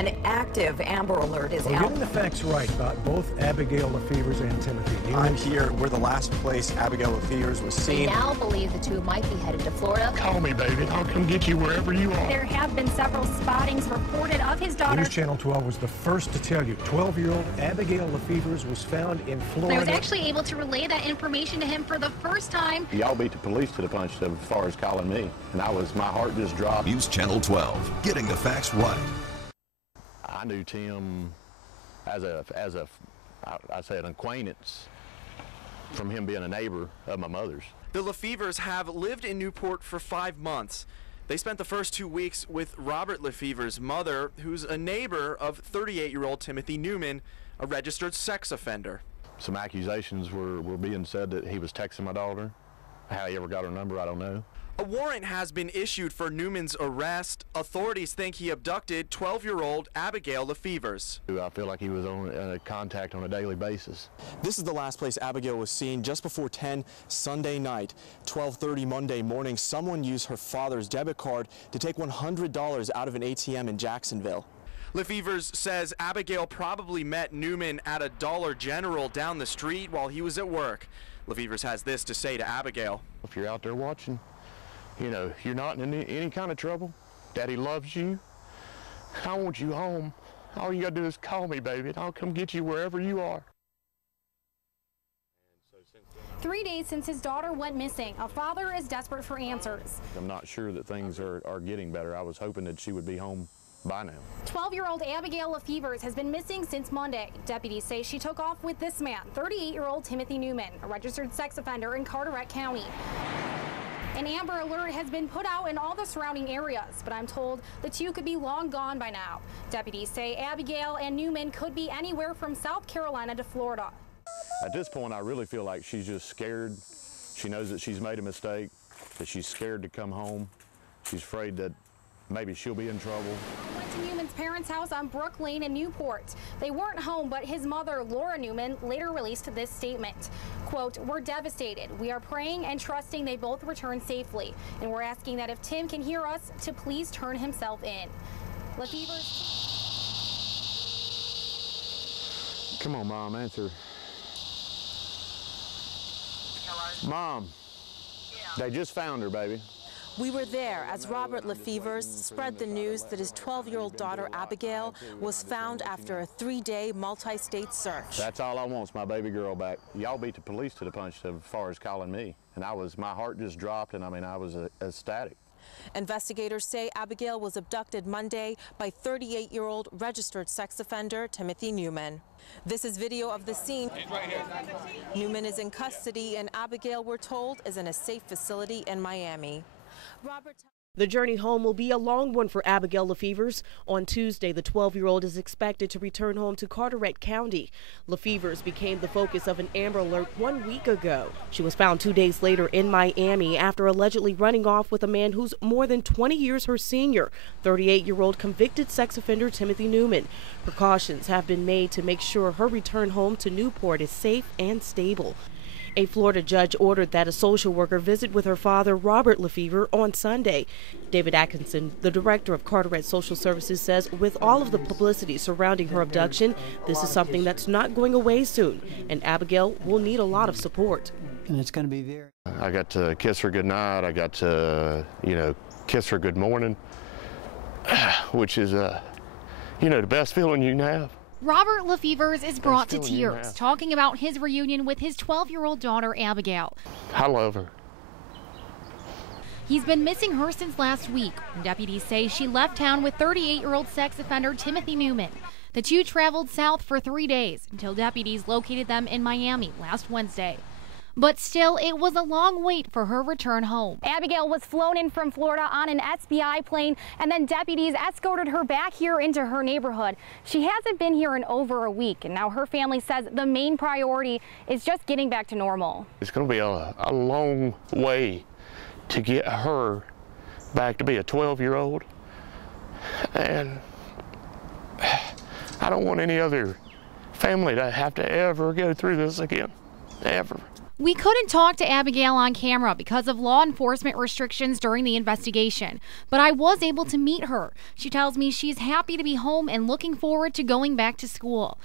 An active Amber Alert is out. Getting the facts right about both Abigail Lefevers and Timothy Newman. I'm here where the last place Abigail Lefevers was seen. We now believe the two might be headed to Florida. Call me, baby. I'll come get you wherever you are. There have been several spottings reported of his daughter. News Channel 12 was the first to tell you 12-year-old Abigail Lefevers was found in Florida. I was actually able to relay that information to him for the first time. Y'all beat the police to the punch as far as calling me, and my heart just dropped. News Channel 12, getting the facts right. I knew Tim as I say an acquaintance from him being a neighbor of my mother's. The Lefevers have lived in Newport for 5 months. They spent the first 2 weeks with Robert Lefevers' mother, who's a neighbor of 38-year-old Timothy Newman, a registered sex offender. Some accusations were being said that he was texting my daughter. How he ever got her number, I don't know. A warrant has been issued for Newman's arrest. Authorities think he abducted 12-year-old Abigail Lefevers. I feel like he was on contact on a daily basis. This is the last place Abigail was seen, just before 10 Sunday night. 12:30 Monday morning, someone used her father's debit card to take $100 out of an ATM in Jacksonville. Lefevers says Abigail probably met Newman at a Dollar General down the street while he was at work. Lefevers has this to say to Abigail. If you're out there watching, you know, you're not in any kind of trouble. Daddy loves you. I want you home. All you gotta do is call me, baby, and I'll come get you wherever you are. 3 days since his daughter went missing, a father is desperate for answers. I'm not sure that things are getting better. I was hoping that she would be home by now. 12-year-old Abigail Lefevers has been missing since Monday. Deputies say she took off with this man, 38-year-old Timothy Newman, a registered sex offender in Carteret County. An Amber Alert has been put out in all the surrounding areas, but I'm told the two could be long gone by now. Deputies say Abigail and Newman could be anywhere from South Carolina to Florida. At this point, I really feel like she's just scared. She knows that she's made a mistake, that she's scared to come home. She's afraid that maybe she'll be in trouble. I went to Newman's parents' house on Brook Lane in Newport. They weren't home, but his mother, Laura Newman, later released this statement. Quote, "We're devastated. We are praying and trusting they both return safely. And we're asking that if Tim can hear us, to please turn himself in." Lefevers. Come on, Mom, answer. Hello? Mom, yeah. They just found her, baby. We were there as Robert Lefevers spread the news that his 12-year-old daughter Abigail was found after a 3-day multi-state search. That's all I want is my baby girl back. Y'all beat the police to the punch as far as calling me, and my heart just dropped, and I was ecstatic. Investigators say Abigail was abducted Monday by 38-year-old registered sex offender Timothy Newman. This is video of the scene. Newman is in custody, and Abigail, we're told, is in a safe facility in Miami. The journey home will be a long one for Abigail Lefevers. On Tuesday, the 12-year-old is expected to return home to Carteret County. Lefevers became the focus of an Amber Alert 1 week ago. She was found 2 days later in Miami after allegedly running off with a man who's more than 20 years her senior, 38-year-old convicted sex offender Timothy Newman. Precautions have been made to make sure her return home to Newport is safe and stable. A Florida judge ordered that a social worker visit with her father, Robert Lefevers, on Sunday. David Atkinson, the director of Carteret Social Services, says with all of the publicity surrounding her abduction, this is something that's not going away soon, and Abigail will need a lot of support. And it's going to be very... I got to kiss her goodnight. I got to, kiss her good morning, which is, the best feeling you can have. Robert Lefevers is brought to tears, talking about his reunion with his 12-year-old daughter, Abigail. I love her. He's been missing her since last week. Deputies say she left town with 38-year-old sex offender Timothy Newman. The two traveled south for 3 days until deputies located them in Miami last Wednesday. But still, it was a long wait for her return home. Abigail was flown in from Florida on an SBI plane, and then deputies escorted her back here into her neighborhood. She hasn't been here in over a week, and now her family says the main priority is just getting back to normal. It's going to be a long way to get her back to be a 12-year-old, and I don't want any other family to have to ever go through this again, ever. We couldn't talk to Abigail on camera because of law enforcement restrictions during the investigation, but I was able to meet her. She tells me she's happy to be home and looking forward to going back to school.